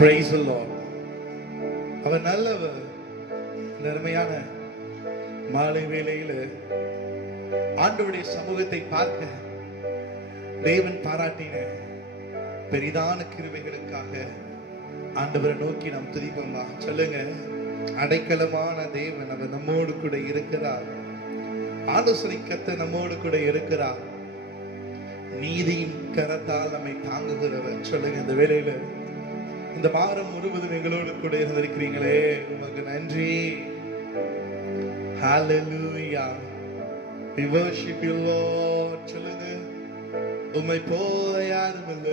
Praise the Lord. அவர் நல்லவர். அருமையான மாலை வேளையில ஆண்டவருடைய சமூகத்தை பார்க்க தேவன் பாராட்டின பெரிதான கிருபைகளுக்காக ஆண்டவரை நோக்கி நாம் துதிப்போமா? சொல்லுங்க. அடைக்கலமான தேவன் அவர் நம்மோடு கூட இருக்கிறார். ஆலோசனை கர்த்தர் நம்மோடு கூட இருக்கிறார். நீதியின் கரத்தால் நம்மை தாங்குகிறவர். சொல்லுங்க. இந்த வேளையில இந்த வாரம் முழுவதும் எங்களோடு கூட இருந்திருக்கிறீங்களே, உமக்கு நன்றி. Hallelujah. We worship you, Lord. சொல்லுங்க. உம்மை போல யாரும் இல்ல,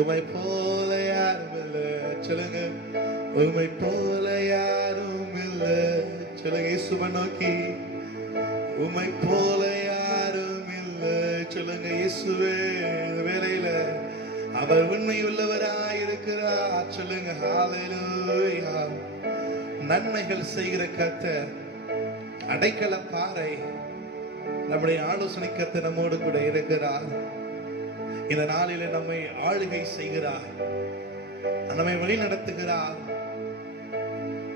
உம்மை போல யாரும் இல்ல. சொல்லுங்க. உம்மை போல யாரும் இல்ல. சொல்லுங்க. இயேசுவை நோக்கி உம்மை போல யாரும் இல்ல. சொல்லுங்க. இயேசுவே இந்த வேளையில அவர் உண்மை உள்ளவராய் இருக்கிறார். சொல்லுங்க. ஹalleluya. நன்மைகள் செய்கிற கர்த்தர், அடைக்கல பாறை, நம்முடைய ஆலோசனை கர்த்தர் நம்மோடு கூட இருக்கிறார். இந்த நாளில நம்மை ஆளுகை செய்கிறார், நம்மை வழி நடத்துகிறார்.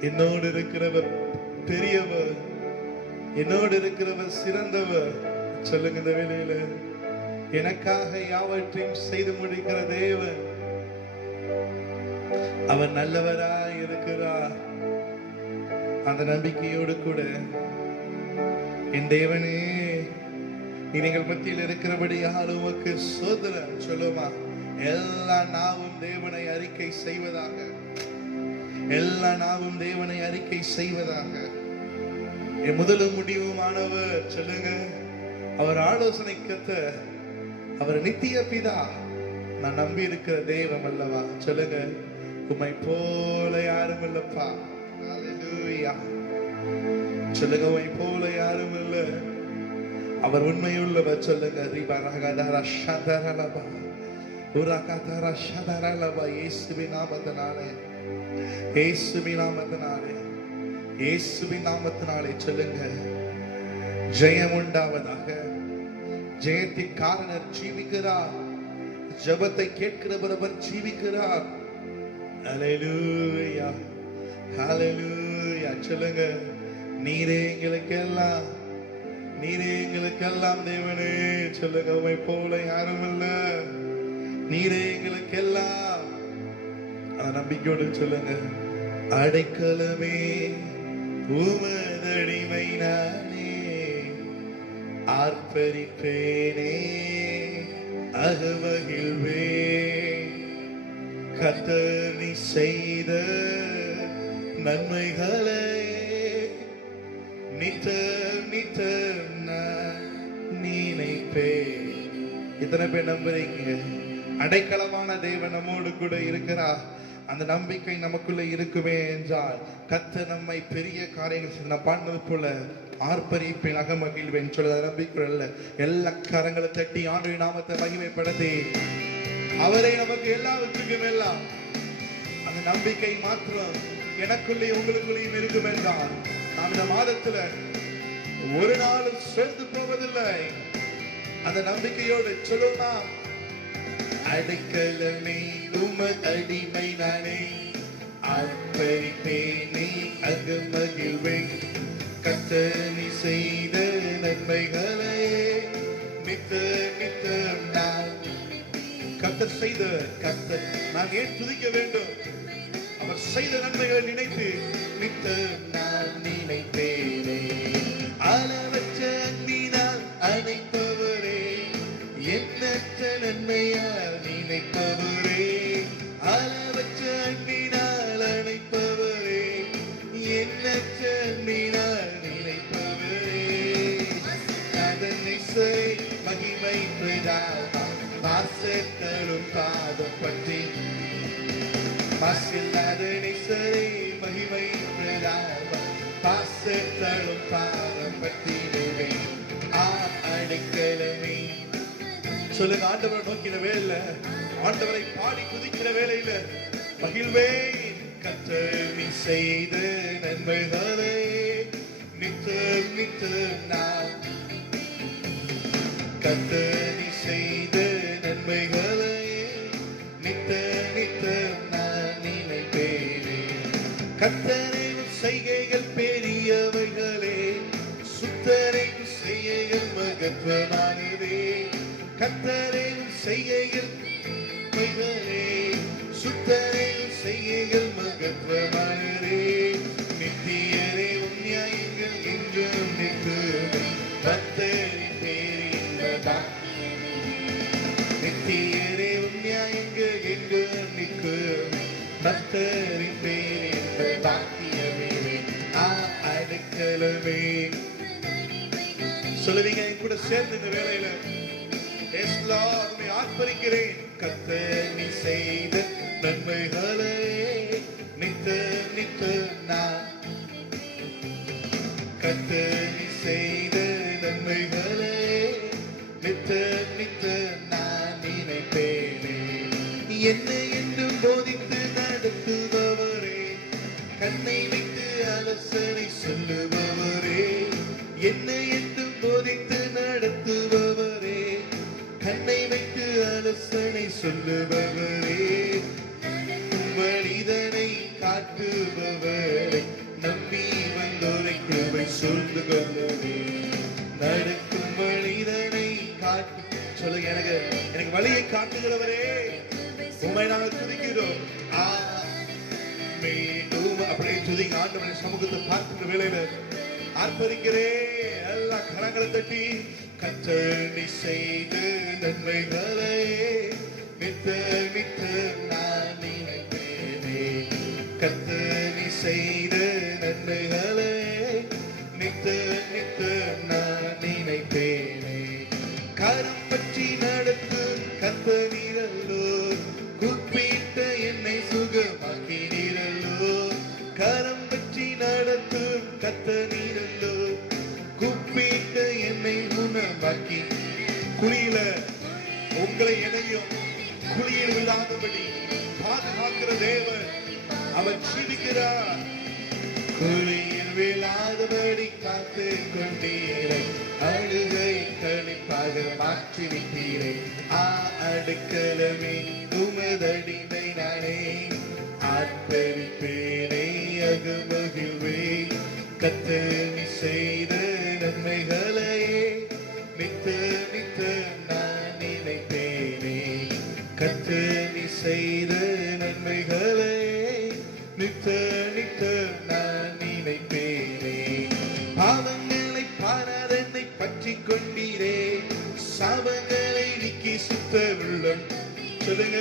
என்னோடு இருக்கிறவர் பெரியவர், என்னோடு இருக்கிறவர் சிறந்தவர். சொல்லுங்க. இந்த வேளையில எனக்காக யாவற்றையும் செய்து முடிக்கிற தேவன், அவர் நல்லவராய் இருக்கிறார். அந்த நம்பிக்கையோடு கூட என் தேவனே, நீங்கள் மத்தியில் இருக்கிறபடி யார் உமக்கு சோதரன். சொல்லுமா? எல்லா நாவும் தேவனை அறிக்கை செய்வதாக, எல்லா நாவும் தேவனை அறிக்கை செய்வதாக. என் முதலும் முடிவுமானவர். சொல்லுங்க. அவர் ஆலோசனை கர்த்தர், அவர் நித்திய பிதா, நான் நம்பி இருக்கிற தெய்வம் அல்லவா. சொல்லுங்க. உம்மை போல யாரும் இல்லப்பா. ஹalleluya. சொல்லுங்க. உம்மை போல யாரும் இல்ல, அவர் உண்மையுள்ளவர். சொல்லுங்க. ரிபரகதர ஷதரலபா உரகதர ஷதரலபா. இயேசுவின் நாமத்தினாலே, இயேசுவின் நாமத்தினாலே, இயேசுவின் நாமத்தினாலே சொல்லுங்க. ஜெயம் உண்டாவதாக. ஜெயத்தின் காரணர் ஜீவிக்கிறார். ஜெபத்தை கேட்கிறவர் அவர் ஜீவிக்கிறார். ஹalleluya, ஹalleluya. சொல்லுங்க. நீரே எங்களுக்கெல்லாம், நீரே எங்களுக்கெல்லாம் தேவனே. சொல்லுங்க. உம்மை போல யாரும் இல்ல, நீரே எங்களுக்கெல்லாம். அந்த நம்பிக்கையோடு சொல்லுங்க. அடைக்கலமே உமதடிமை நானே, ஆர்ப்பரிப்பேனே அகமகிழ்வே. கர்த்தர் நீ செய்த நன்மைகளை நித்தம் நித்தம் நான் நினைப்பேன். இத்தனை பேர் நம்புறீங்க? அடைக்கலமான தேவன் நம்மோடு கூட இருக்கிறார். அந்த நம்பிக்கை நமக்குள்ள இருக்குமே என்றால் கர்த்தர் நம்மை பெரிய காரியங்கள் நான் பாடுவது போல ஆர்ப்பரிப்பேன் அகமகிழ்வேன் சொல்ல நம்பிக்கை அல்ல. எல்லா கரங்களை தட்டி ஆண்டவரின் நாமத்தை மகிமைப்படுத்தி அவரை நமக்கு எல்லாவற்றுக்கும் எல்லாம். அந்த நம்பிக்கை மாத்திரம் எனக்குள்ளே உங்களுக்குள்ளேயும் இருக்கும் என்றால் நாம் இந்த மாதத்துல ஒரு நாளும் சேர்ந்து போவதில்லை. அந்த நம்பிக்கையோடு சொல்லுமா? அடைக்கலமே உமதடிமை நானே, ஆர்ப்பரிப்பேனே அகமகிழ்வேன். கர்த்தர் நீ செய்த நன்மைகளை நித்தம் நித்தம் நான். கர்த்தர் செய்த, கர்த்தர் நான் ஏன் துதிக்க வேண்டும்? அவர் செய்த நன்மைகளை நினைத்து நித்தம் நான் நினைப்பேனே. அளவற்ற அன்பினால் அணைப்பவரே, எண்ணற்ற நன்மையால் நினைப்பவரே. அளவற்ற அன்பினால் அணைப்பவரே, எண்ணற்ற அன்பினால் நினைப்பவரே. அதனை செய் மகிமை பிரதாமா, மாசத்தரும் பாதம் பற்றி மாசில்லாதனை செய் மகிமை பிரதாமா, பாசத்தரும் பாதம் பற்றி அடைக்கலமே. சொல்லுங்க. ஆண்டவரை நோக்கின வேலை, ஆண்டவரை பாடி குதிக்கிற வேலையில மகிழ்வேன். கர்த்தர் நீ செய்த நன்மைகளை நித்தம் நித்தம் நான். கர்த்தர் நீ செய்த நன்மைகளை நித்தம் நித்தம் கர்த்தரே உம் செய்கைகள் பெரியவைகளே, சுத்தரே உம் செய்கைகள் மகத்துவமானதே. கர்த்தரே உம் செய்கைகள் பெரியவைகளே, சுத்தரே உம் செய்கைகள் மகத்துவமானதே. நித்தியரே உம் நியாயங்கள் என்றும் நிற்குமே, கர்த்தரின் பேரின்ப நித்தியரே உம் நியாயங்கள் என்றும் நிற்குமே, கர்த்தரின் பேரின்ப பாக்கியமே. அடைக்கலமே. சொல்லுவீங்க என் கூட சேர்ந்து இந்த வேளையில, எஸ் லார்ட் உம்மை ஆர்ப்பரிக்கிறேன். கர்த்தர் நீ செய்த நன்மைகளே நித்தம் நித்தம் நான், கர்த்தர் நீ செய்த நன்மைகளே நித்தம் நித்தம் நான் நினைப்பேனே. என்னை என்றும் போதித்து நடத்துபவரே, கண்ணை வைத்து ஆலோசனை சொல்லுபவரே, என்னை என்றும் போதித்து நடத்துபவரே, கண்ணை வைத்து ஆலோசனை சொல்லுபவரே, வழிதனை காட்டுபவரே, நம்பி வந்தோரை கிருபை சூழ்ந்து கொள்ளுவே. நடக்கும் வழிதனை காட்டு சொல்லுங்க, எனக்கு வழியை காட்டுகிறவரே உம்மை நாங்கள் துதிக்கிறோம். மீண்டும் அப்படியே துதிங்க. ஆண்டவரின் சமூகத்தை பார்க்கிற வேளையில ஆர்ப்பரிக்கிறேன். எல்லா கரங்களை தட்டி, கர்த்தர் நீ செய்த நன்மைகளே நித்த நித்த நான் நினைப்பேனே. கர்த்தர் நீ செய்த நன்மைகளே நித்த நித்த நான் நினைப்பேனே. கரம் பற்றி நடத்தும் கர்த்தர் நீரல்லோ, கூப்பிட்ட என்னை சுகமாக்கினீரல்லோ. கரம் பற்றி நடத்தும் கர்த்தர் நீரல்லோ, கூப்பிட்ட என்னை குணமாக்கி. குழியில உங்களை எதையும் குழியில் விழாதபடி பாதுகாக்கிற தேவன் அவர் ஜீவிக்கிறார். குழியில் விழாதபடி காத்து கொண்டீரை, அழுகை களிப்பாக மாற்றி விட்டீரை. அடுக்கலமே உமதடிமை நானே, ஆர்ப்பரிப்பேனே அகமகிழ்வே. கர்த்தர் நீ செய்த நன்மைகளையே நித்த நித்த நான் நினைப்பேனே. கர்த்தர் நீ செய்த நன்மைகளையே நித்த நித்த நான் நினைப்பேனே. பாவங்களை பாராதென்னை பற்றி கொண்டீரே, சாபங்களை நீக்கி சுத்த உள்ளம். சொல்லுங்க,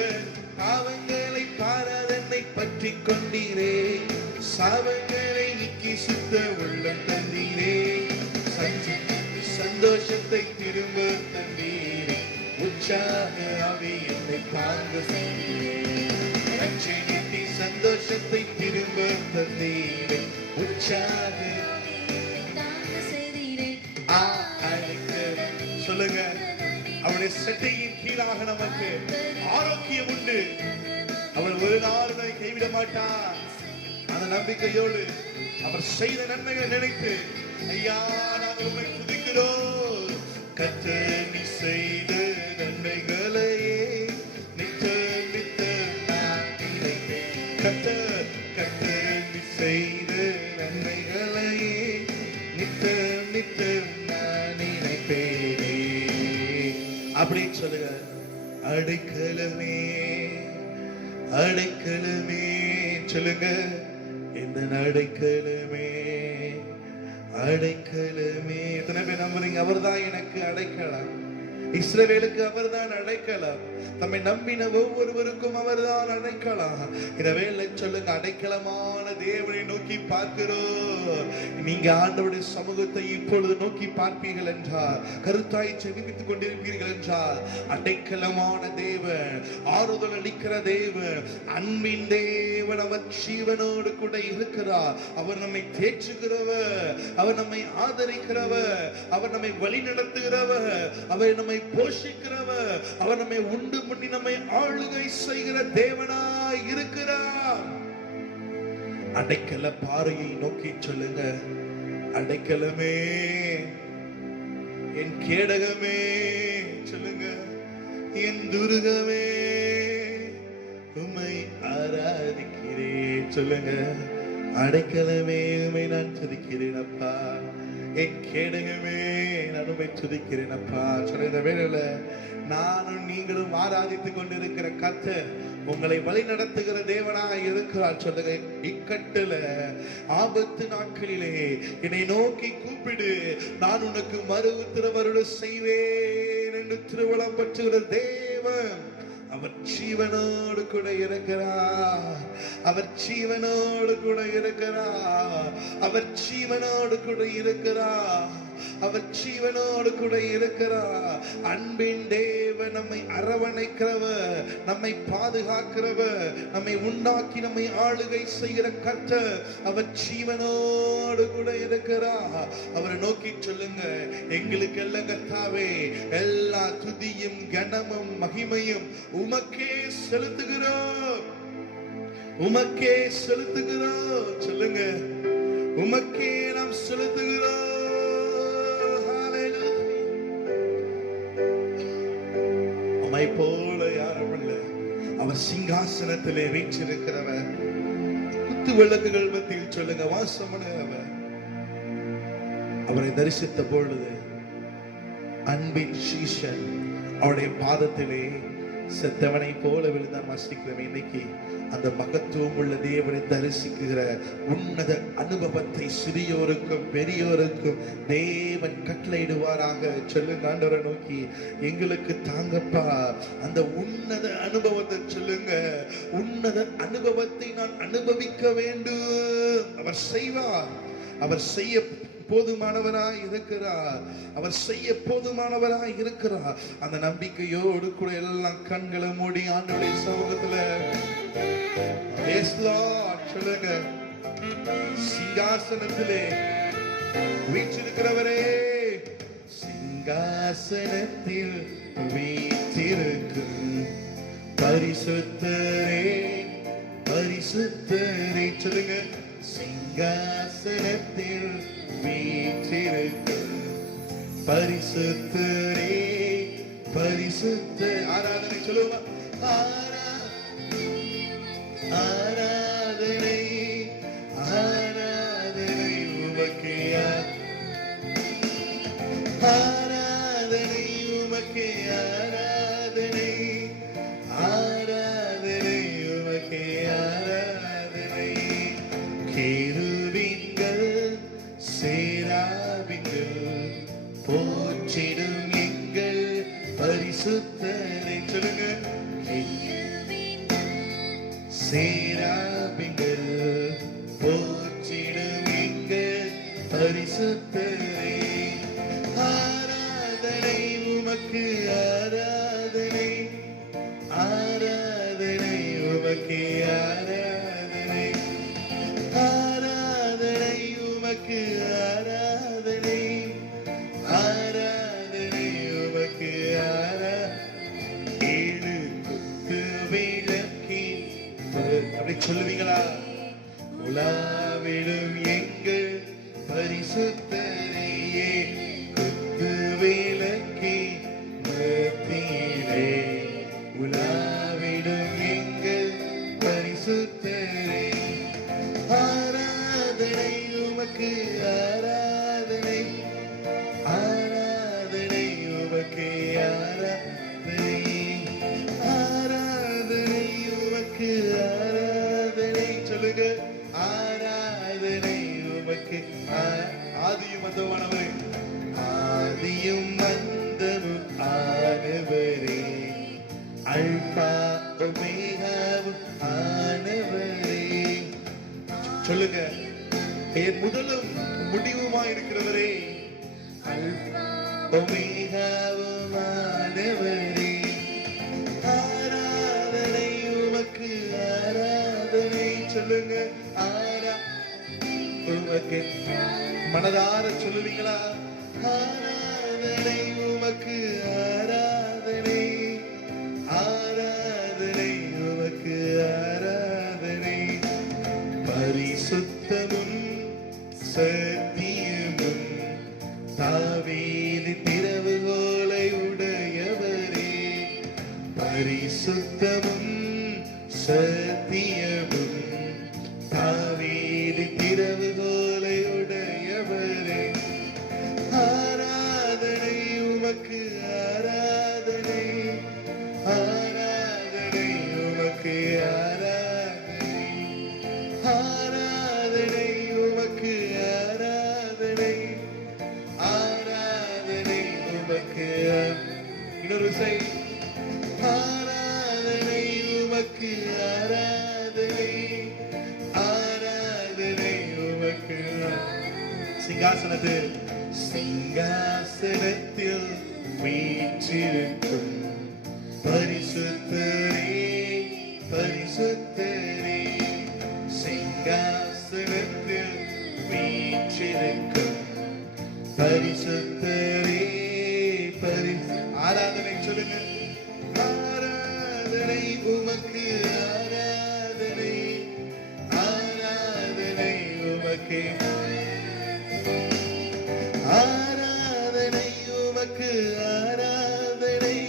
பாவங்களை பாராதென்னை பற்றி கொண்டீரே, சாபங்களை நீக்கி சுத்த உள்ளம் தந்தீரே. சந்தோஷத்தை திரும்ப தந்தீரே, உற்சாக ஆவி என்னை தாங்க செய்தீரே. ரட்சணித்தி சந்தோஷத்தை திரும்ப தந்தீரே, உற்சாக சொல்லுங்க. அவருடைய சட்டையின் கீழாக நமக்கு ஆரோக்கியம் உண்டு. அவர் ஒரு நாள் கைவிட மாட்டார். அந்த நம்பிக்கையோடு அவர் செய்த நன்மைகளை நினைத்து, ஐயா நாங்கள் உம்மை துதிக்கிறோம். கர்த்தர் நீ செய்த நன்மைகளையே நித்த நித்த நான் நினைப்பேன். கர்த்தர் நீ செய்த நன்மைகளையே நித்த நித்த நான் நினைப்பேனே. அப்படின்னு சொல்லுங்க. அடைக்கலமே அடைக்கலமே சொல்லுங்க. இந்த அடைக்கலமே அடைக்கலமே. எத்தனை பேர் நம்புறீங்க? அவர்தான் எனக்கு அடைக்கலம். இஸ்ரவேலுக்கு அவர்தான் அடைக்கலம். தம்மை நம்பின ஒவ்வொருவருக்கும் அவர்தான் அடைக்கலம். இந்த வேளை சொல்லுங்க, அடைக்கலமான தேவனை நோக்கி பார்க்கிறோம். நீங்க ஆண்டவருடைய சமூகத்தை இப்பொழுது நோக்கி பார்ப்பீர்கள் என்றால், கருத்தாய் செவித்துக் கொண்டிருப்பீர்கள் என்றால், அடைக்கலமான தேவன், ஆறுதல் அளிக்கிற தேவன், அன்பின் தேவன், அவர் ஜீவனோடு கூட இருக்கிறார். அவர் நம்மை தேற்றுகிறவர், அவர் நம்மை ஆதரிக்கிறவர், அவர் நம்மை வழி நடத்துகிறவர், அவர் நம்மை போஷிக்கிறவர், அவர் நம்மை உண்டு பண்ணி நம்மை ஆளுகை செய்கிற தேவனாய் இருக்கிறார். அடைக்கல பாறையை நோக்கி சொல்லுங்க, அடைக்கலமே என் கேடகமே சொல்லுங்க, என் துருகமே உம்மை ஆராதிக்கிறேன் சொல்லுங்க. அடைக்கலமே உம்மை நான் துதிக்கிறேன் அப்பா. என் கேடகமே நான் உம்மை துதிக்கிறேன் அப்பா. சொல்ல இந்த வேளையில நானும் நீங்களும் ஆராதித்துக் கொண்டிருக்கிற கர்த்தர் உங்களை வழி நடத்துகிற தேவனாக இருக்கிறார். சொல்லுங்க, இக்கட்டுல ஆபத்து நாட்களிலே என்னை நோக்கி கூப்பிடு, நான் உனக்கு மறு உத்தரவருள செய்வேன் என்று திருவளம் பற்றுகிற தேவன் அவர் ஜீவனோடு கூட இருக்கிறார். அவர் ஜீவனோடு கூட இருக்கிறார். அவர் ஜீவனோடு கூட இருக்கிறார். அவர் ஜீவனோடு கூட இருக்கிறார். அன்பின் தேவன் நம்மை அரவணைக்கிறவர், நம்மை பாதுகாக்கிறவர், நம்மை உண்டாக்கி நம்மை ஆளுகை செய்கிற கர்த்தர் அவர் ஜீவனோடு கூட இருக்கிறார். அவரை நோக்கி சொல்லுங்க, எங்களுக்கு எல்லாம் கர்த்தாவே எல்லா துதியும் கனமும் மகிமையும் உமக்கே செலுத்துகிறோம், உமக்கே செலுத்துகிறோம். சொல்லுங்க, உமக்கே நாம் செலுத்துகிறோம். உம்மை போல யாரும் இல்லை. அவர் சிங்காசனத்திலே வீற்றிருக்கிறவர். குத்து விளக்குகள் மத்தியில் சொல்லுங்க, வாசமடையவர். அவரை தரிசித்த பொழுது அன்பின் சீஷன் அவருடைய பாதத்திலே செத்தவனை போல விழுந்தான். வாசிக்கிறோம். இன்னைக்கு அந்த மகத்துவம் உள்ள தேவனை தரிசிக்கிற உன்னத அனுபவத்தை சிறியோருக்கும் பெரியோருக்கும் தேவன் கட்டளையிடுவாராக. சொல்லுங்க, ஆண்டவரை நோக்கி எங்களுக்கு தாங்கப்பா அந்த உன்னத அனுபவத்தை. சொல்லுங்க, உன்னத அனுபவத்தை நான் அனுபவிக்க வேண்டும். அவர் செய்வார். அவர் செய்ய போதுமானவராய் இருக்கிறார். அவர் செய்ய போதுமானவராய் இருக்கிறார். அந்த நம்பிக்கையோடு கூட எல்லாம் கண்களை மூடி ஆண்டவருடைய சமூகத்துல சொல்லுங்க, சிங்காசனத்திலே வீற்றிருக்கிறவரே, சிங்காசனத்தில் வீற்றிருக்கும் பரிசுத்தரே, பரிசுத்தரே. சொல்லுங்க, சிங்காசனத்தில் வீற்றிருக்கும் பரிசுத்தரே, பரிசுத்த. ஆராதனை சொல்லுவா, ஆராதனை, ஆராதனை உமக்கே, ஆராதனை உமக்கே, ஆராதனை, ஆராதனை உமக்கே, ஆராதனை. கேருபீன்கள் சேராபீன்கள் போற்றிடும் எங்கள் பரிசுத்தரை. சொல்லுங்க, சேராபீன்கள் போற்றிடும் எங்கள் பரிசுத்தரை. ஆராதனை உமக்கு, ஆராதனை, ஆராதனை உமக்கு, ஆராதனை, ஆராதனை உமக்கு, ஆராதனை, ஆராதனை உமக்கு, ஏழு குத்து விளக்கின் அப்படி சொல்லுவீங்களா? உலாவிடும் எங்கள் பரிசுத்தரையே, குத்து விளக்கி மத்தியிலே உலாவிடும் எங்கள் பரிசுத்தரை. ஆராதனை உமக்கு, ஆராதனை, ஆராதனை உமக்கு, ஆராதனை, ஆராதனை உமக்கு, ஆராதனை. சொல்லுங்க, ஆராதனை உமக்கு. ஆதியும் அந்தமானவரே, ஆதியும் அந்தமும் ஆனவரே, அல்பா ஒமேகாவும் ஆனவரே. சொல்லுங்க, என் முதலும் முடிவுமாய் இருக்கிறவரே, அல்பா ஒமேகாவும் ஆனவரே. ஆராதனை உமக்கு, ஆராதனை. சொல்லுங்க, உமக்கு. மனதார சொல்லுவீங்களா? ஆராதனை உமக்கு, ஆராதனை, ஆராதனை உமக்கு, ஆராதனை. பரிசுத்தமும் சத்தியமும் தாவீதின் திறவுகோலை உடையவரே, பரிசுத்தமும் சத்தியமும் தாவீது திறவுகோலையுடையவரே, ஆராதனை உமக்கு ஆராதனை, ஆராதனை உமக்கு ஆராதனை, ஆராதனை உமக்கு ஆராதனை, ஆராதனை உமக்கு. இன்னொரு விசை, ஆராதனை உமக்கு ஆராதனை, ஆராதனை உமக்கு. சிங்காசனத்தில் சிங்காசனத்தில் வீற்றிருக்கும் பரிசுத்தரே, பரிசுத்தரே, சிங்காசனத்தில் வீற்றிருக்கும் பரிசுத்தரே, ஆராதனை சொல்லுங்க. ஆராதனை உமக்கு ஆராதனை, ஆராதனை உமக்கு, ஆராதனை உமக்கு ஆராதனை,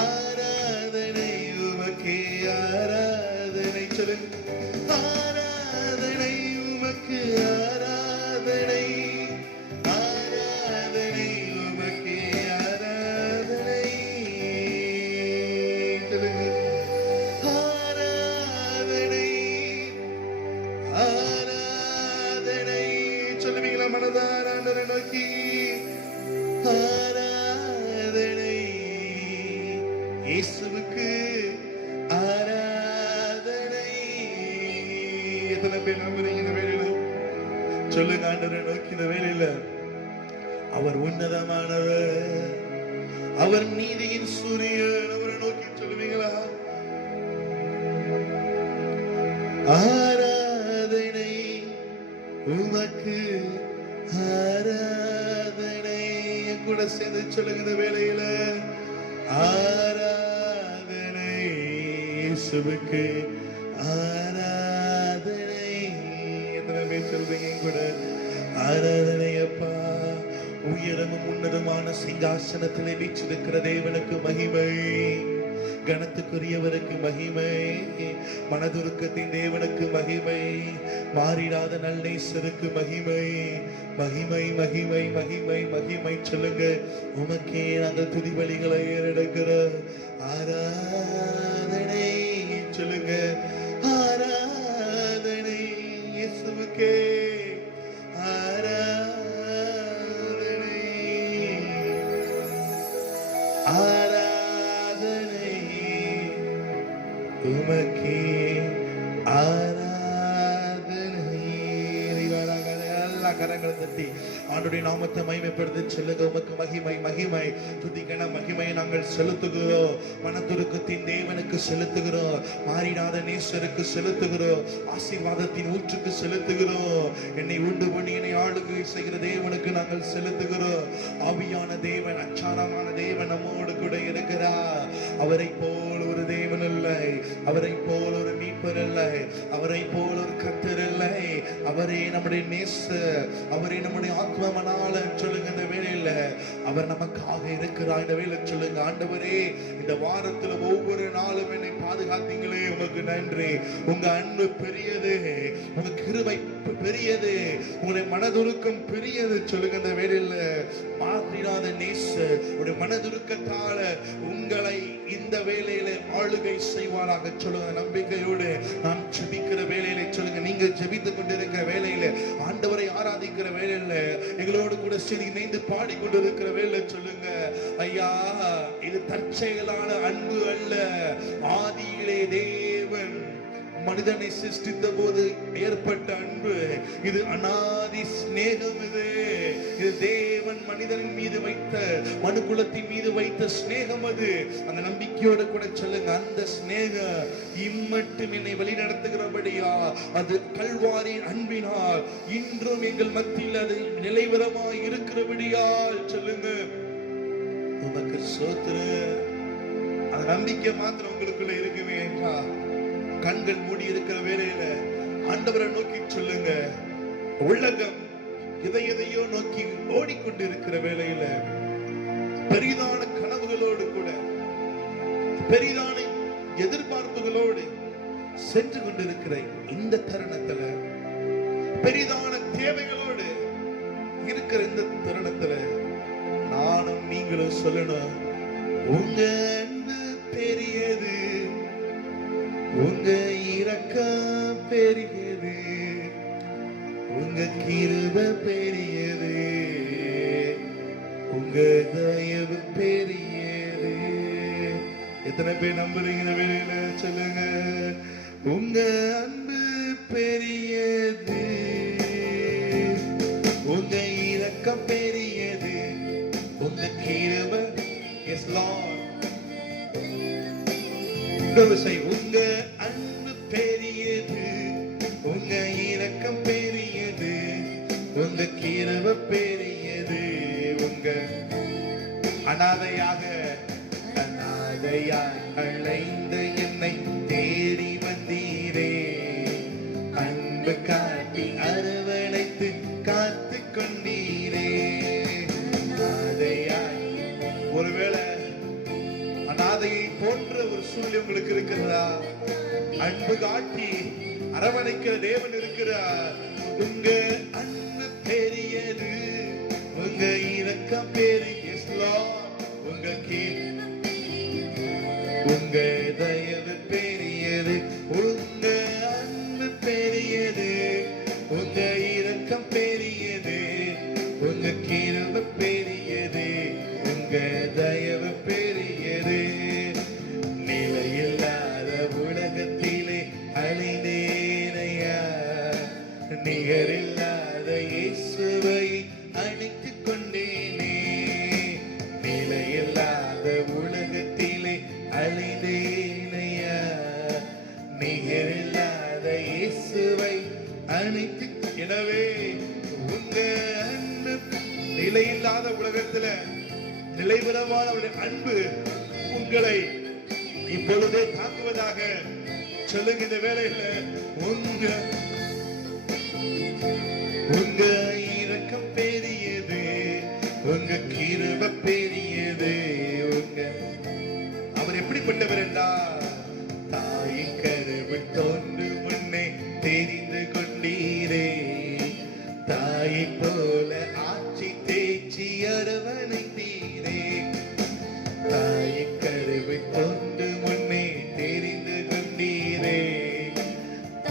ஆராதனை உமக்கு ஆராதனை சொல்லுங்க. ஆராதனை உமக்கு ஆராதனை, ஆராதனை உமக்கு ஆராதனை சொல்லுங்க. ஆராதனை, ஆராதனை சொல்லுவீங்களா மனதார ஆண்டவரை நோக்கி? ஆராதனை இயேசுவுக்கு ஆராதனை. எத்தனை பேர் நம்புறீங்க இந்த வேலையில? சொல்லுங்க ஆண்டவரை நோக்கி இந்த வேலையில. அவர் உன்னதமானவர், அவர் நீதியின் சூரியன். அவரை நோக்கி சொல்லுவீங்களா? ஆராதனை உமக்கு ஆராதனை. கூட சேர்ந்து சொல்லுங்க இந்த வேளையில. ஆராதனை இயேசுவுக்கு ஆராதனை. எத்தனை பேர் சொல்றீங்க கூட? ஆராதனை அப்பா. உயரமும் உன்னதமான சிங்காசனத்திலே வீற்றிருக்கிற தேவனுக்கு மகிமை, கனத்துக்குரியவருக்கு மகிமை, மனதுருக்கத்தின் தேவனுக்கு மகிமை, மாறிடாத நல்லேசருக்கு மகிமை, மகிமை மகிமை மகிமை மகிமை சொல்லுங்க. உமக்கே நாங்கள் துதிபலிகளை ஏறெடுக்கிற ஆராதனை சொல்லுங்க. ஆராதனை இயேசுவுக்கே ஆராதனை, ஆராதனை உமக்கே ஆராதனை. எல்லா கரங்களை தட்டி ஆண்டுடைய நாமத்தை மகிமைப்படுத்தி சொல்லுங்க. உமக்கு மகிமை, மகிமை, துதிக்கன மகிமையை நாங்கள் செலுத்துகிறோம். மனதுருக்கத்தின் தேவனுக்கு செலுத்துகிறோம், மாறிடாத நேசருக்கு செலுத்துகிறோம், ஆசீர்வாதத்தின் ஊற்றுக்கு செலுத்துகிறோம், என்னை உண்டு பண்ணி என்னை ஆளுகை செய்கிற தேவனுக்கு நாங்கள் செலுத்துகிறோம். ஆவியான தேவன், அச்சாரமான தேவன் நம்மோடு கூட இருக்கிறார். அவரை போல் ஒரு தேவன் இல்லை, அவரை போல் ஒரு மீட்பர் இல்லை, அவரை போல் ஒரு கர்த்தர் இல்லை. அவரே நம்முடைய நேசர், அவரே நம்முடைய ஆத்மமனாளன். சொல்லுங்க இந்த வேளையில அவர் நமக்காக இருக்கிறார். இந்த வேளை சொல்லுங்க, ஆண்டவரே இந்த வாரத்துல ஒவ்வொரு நாளும் என்னை பாதுகாத்தீங்களே, உமக்கு நன்றி. உங்க அன்பு பெரியது, உங்க கிருபை பெரியது, உங்களுடைய மனதுருக்கம் பெரியது. சொல்லுங்க இந்த வேளையில மாற்றிடாத நேசர் உடைய மனதுருக்கத்தால உங்களை இந்த வேளையில ஆளுகை செய்வாராக. சொல்லுங்க நம்பிக்கையோடு நாம் ஜெபிக்கிற வேளையில சொல்லுங்க. நீங்க ஜெபித்துக் கொண்டிருக்கிற வேளையில, ஆண்டவரை ஆராதிக்கிற வேளையில, எங்களோடு கூட சேர்ந்து இணைந்து பாடிக்கொண்டிருக்கிற வேளையில சொல்லுங்க, ஐயா இது தற்செயலான அன்பு அல்ல. ஆதியிலே தேவன் மனிதனை சிருஷ்டித்த போது ஏற்பட்ட அன்பு, இது அநாதி ஸ்நேகம். இது தேவன் மனிதனின் மீது வைத்த, மனுக்குலத்தின் மீது வைத்த ஸ்நேகம். அது அந்த நம்பிக்கையோடு கூட சொல்லுங்க, அந்த ஸ்நேகம் இம்மட்டும் என்னை வழி நடத்துகிறபடியா, அது கல்வாரி அன்பினால் இன்றும் எங்கள் மத்தியில் அது நிலைவரமாய் இருக்கிறபடியால் சொல்லுங்க. உமக்கு ஸ்தோத்திரம். அந்த நம்பிக்கை மாத்திரம் உங்களுக்குள்ள இருக்குமே என்றா, கண்கள் மூடி இருக்கிற வேளையில ஆண்டவரை நோக்கி சொல்லுங்க. உலகம் எதையோ நோக்கி ஓடிக்கொண்டு இருக்கிற வேளையில, பெரிதான கனவுகளோடு கூட, பெரிதான எதிர்பார்ப்புகளோடு, சென்று கொண்டிருக்கிற இந்த தருணத்துல, பெரிதான தேவைகளோடு இருக்கிற இந்த தருணத்துல நானும் நீங்களும் சொல்லணும், உங்க அன்பு பெரியது, உங்க இரக்கம் பெரியது, உங்க கிருபை பெரியது, உங்க தயவு பெரியது. எத்தனை பேர் நம்புறீங்க இந்த வேளையில? சொல்லுங்க, உங்க அன்பு பெரியது, உங்க இரக்கம் பெரியது, உங்க கிருபை. Yes Lord. உங்க அன்பு பெரியது, உங்க இரக்கம் பெரியது, உங்க கிருபை பெரியது, உங்க அனாதையாக அழைந்த என்னை தேடி வந்தீரே, அன்பு காட்டி அரவணைத்து காத்து கொண்டீரே. ஒருவேளை அனாதையை போன்ற ஒரு சூழ்நிலை உங்களுக்கு இருக்கிறதா? அன்பு காட்டி அரவணைக்கிற தேவன் இருக்கிறார். உங்க அன்பு பெரியது, உங்க இரக்கம் பெரியது, உங்க உங்க தயவு பெரியது, உங்க அன்பு பெரியது, உங்க இரக்கம் பெரியது, உங்க கிருபை பெரியது, உங்க தயவு பெரியது. நிலையில்லாத உலகத்திலே அழிந்தேனையா, நிகரில்லாத இயேசுவை அணைத்துக் கொண்டேனே. நிலையில்லாத உலகத்திலே அழிந்தேனையா, நிகரில்லாத இயேசுவை அணைத்து. எனவே உங்க அன்பு நிலையில்லாத உலகத்துல நிலைபெறமான அன்பு உங்களை இப்பொழுதே தாக்குவதாக. சொல்லுங்க இந்த வேளையில, உங்க உங்க இரக்கம் பெரியது, உங்க கிருபை பெரியது. உங்க அவர் எப்படிப்பட்டவர் என்றால், தாயின் கருவில் தோன்று முன்னே தெரிந்து கொண்டீரே, தாயை போல ஆட்சி தேய்ச்சி அரவணைத்தீரே. தாயின் கருவில் தோன்று முன்னே தெரிந்து கொண்டீரே,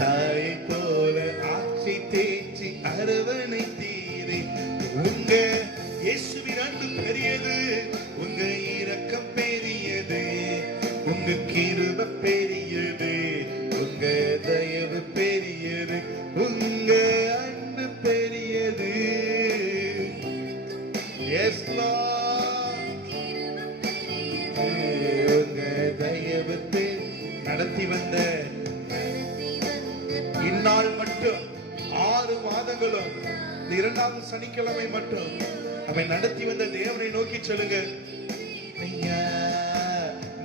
தாயை போல ஆட்சி தேய்ச்சி அரவணைத்தீரே. உங்க இயேசுவின் அன்பு பெரியது, உங்க இரக்கம் பெரியது, உங்க கிருபை பெரியது, உங்க தயவு பெரியது, உங்க அன்பு பெரியது. Yes Lord. உங்க தயவு நடத்தி வந்த இந்நாள் மட்டும் 6 மாதங்களும் இரண்டாவது சனிக்கிழமை மட்டும் அவன் நடத்தி வந்த தேவனை நோக்கி சொல்லுங்க, ஐயா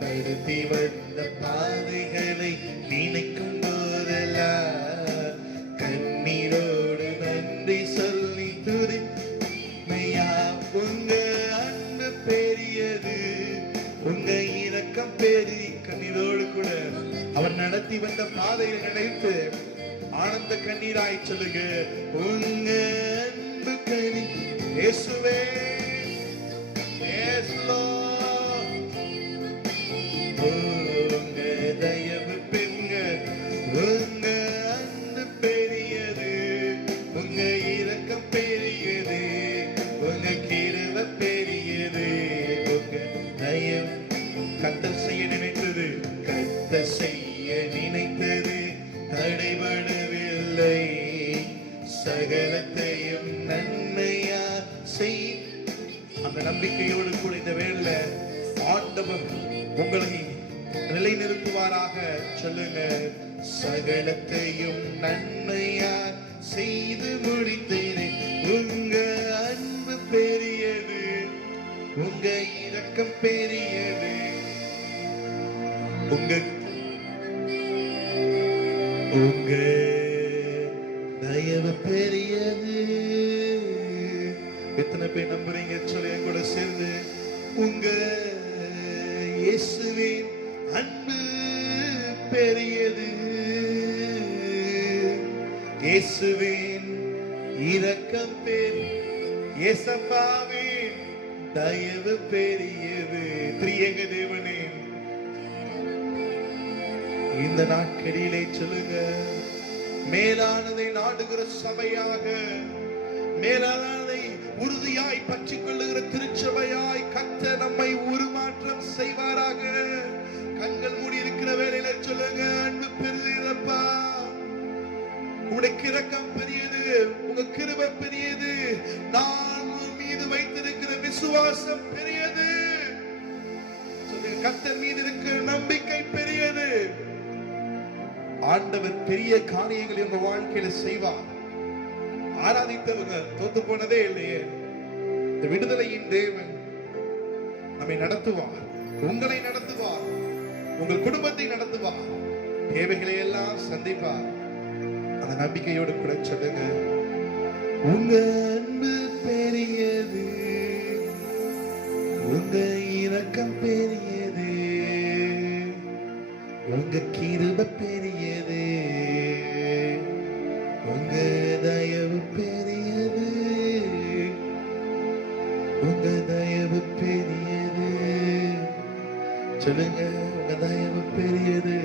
நடத்தி வந்த பாதைகளை நினைக்கும் போதெல்லாம் கண்ணீரோடு நன்றி சொல்லி துதிமையா. உங்க அன்பு பெரியது, உங்க இரக்கம் பெரிய. கண்ணீரோடு கூட அவர் நடத்தி வந்த பாதையை நினைத்து ஆனந்த கண்ணீராய் சொல்லுங்க, உங்க அன்பு கனி இயேசுவே. Yes Lord. உங்க தயவு பெருங்க, உங்க அன்பு பெரியது, உங்க இரக்கம் பெரியது, உங்க கிருபை பெரியது, உங்க தயவு. கர்த்தர் செய்ய நினைத்தது, கர்த்தர் செய்ய நினைத்தது தடைபடவில்லை, சகலத்தையும் நன்மையா செய். அந்த நம்பிக்கையோடு கூட இந்த வேளையில ஆண்டவர் உங்களை நிலைநிறுத்துவாராக. சொல்லுங்க, சகலத்தையும் நன்மையா செய்து முடித்தேனே. உங்க அன்பு பெரியது, உங்க இரக்கம் பெரியது, உங்க உங்க தயவு பெரியது. எத்தனை பேர் நம்புறீங்க? சொல்லி கூட சேர்ந்து, உங்க இயேசுவின் அன்பு பெரியது, இயேசுவின் இரக்கம் இயேசப்பாவின் தயவு பெரியது. திரியேக தேவனே, இந்த நாட்களிலே சொல்லுங்க, மேலானதை நாடுகிற சபையாக, மேலானதை உறுதியாய் பற்றிக் கொள்ளுகிற திருச்சபையாய் கர்த்தர் நம்மை உருமாற்றம் செய்வாராக. கண்கள் மூடி இருக்கிற வேளையில சொல்லுங்க, அன்பு பெரியதப்பா, உங்களுடைய இரக்கம் பெரியது, உங்க கிருபை பெரியது, நான் உன் மீது வைத்திருக்கிற விசுவாசம் பெரியது. சொல்லுங்க, கர்த்தர் மீது இருக்கிற நம்பிக்கை பெரியது. ஆண்டவர் பெரிய காரியங்களை உங்க வாழ்க்கையில செய்வார். ஆராதித்தவங்க தோத்து போனதே இல்லையே. இந்த விடுதலையின் தேவன் நம்மை நடத்துவார், உங்களை நடத்துவார், உங்கள் குடும்பத்தை நடத்துவார், தேவைகளை எல்லாம் சந்திப்பார். அந்த நம்பிக்கையோடு கூட சொல்லுங்க, உங்க அன்பு பெரியது, உங்க இரக்கம் பெரியது, உங்க கிருபை பெரியது, உங்க தயவு பெரியது, உங்க தயவு பெரியது. சொல்லுங்க, உங்க தயவு பெரியது.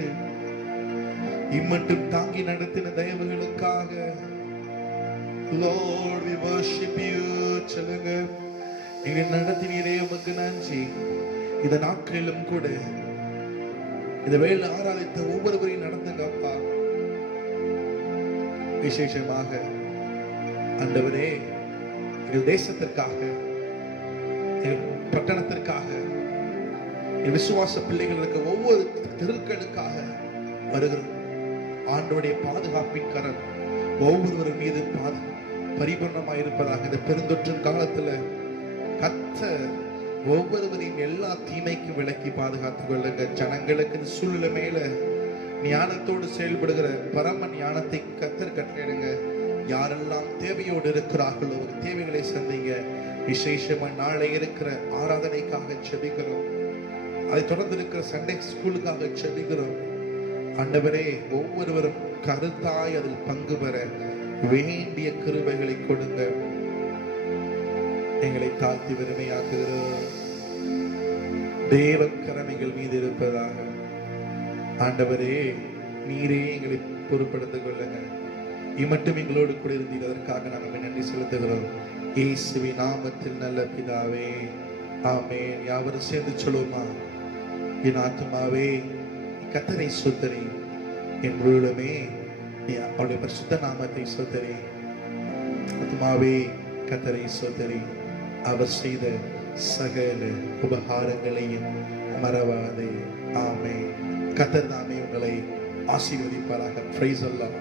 இம்மட்டும் தாங்கி நடத்தின தயவுகளுக்காக Lord, we worship you. சொல்லுங்க, நீங்க நடத்தினீரே உமக்கு நன்றி. இந்த நாட்களிலும் கூட இந்த வேளை ஆராதித்த ஒவ்வொருவரையும் நடத்துங்கப்பா. விசேஷமாக ஆண்டவரே, எங்கள் தேசத்திற்காக, எங்கள் பட்டணத்திற்காக, எங்கள் விசுவாச பிள்ளைகள் இருக்க ஒவ்வொரு தெருக்களுக்காக வருகிறோம். ஆண்டவருடைய பாதுகாப்பின் கரம் ஒவ்வொருவரும் மீது பரிபூர்ணமாக இருப்பதாக. இந்த பெருந்தொற்றின் காலத்துல கர்த்தர் ஒவ்வொருவரையும் எல்லா தீமைக்கும் விலக்கி பாதுகாத்துக் கொள்ளுங்க. ஜனங்களுக்கு இந்த சூழ்நிலை மேல ஞானத்தோடு செயல்படுகிற பரம ஞானத்தை கர்த்தர் கட்டளையிடுங்க. யாரெல்லாம் தேவையோடு இருக்கிறார்களோ ஒரு தேவைகளை சந்திங்க. விசேஷமா நாளை இருக்கிற ஆராதனைக்காக செபிக்கிறோம், அதை தொடர்ந்து இருக்கிற சண்டே ஸ்கூலுக்காக செபிக்கிறோம். ஆண்டவரே, ஒவ்வொருவரும் கருத்தாய் அதில் பங்கு பெற வேண்டிய கிருபைகளை கொடுங்க. எங்களை தாழ்த்தி வெறுமையாக்குகிறோம். தேவக்கரமைகள் மீது இருப்பதாக. ஆண்டவரே, நீரே எங்களை பொறுப்படுத்திக் கொள்ளுங்க. இம்மட்டும் எங்களோடு கூட இருந்தீர், அதற்காக நாங்கள் நன்றி செலுத்துகிறோம். இயேசுவின் நாமத்தில் நல்ல பிதாவே, ஆமென். யாவரும் சேர்ந்து சொல்லுமா, என் ஆத்துமாவே கர்த்தரை ஸ்தோத்திரி, என் உள்ளமே அவருடைய பரிசுத்த நாமத்தை ஸ்தோத்திரி. ஆத்துமாவே கர்த்தரை ஸ்தோத்திரி, அவர் செய்த சகல உபகாரங்களையும் மறவாதே. ஆமென். கர்த்தர் தாமே உங்களை ஆசீர்வதிப்பாராக. பிரைஸ் அல்லாஹ்.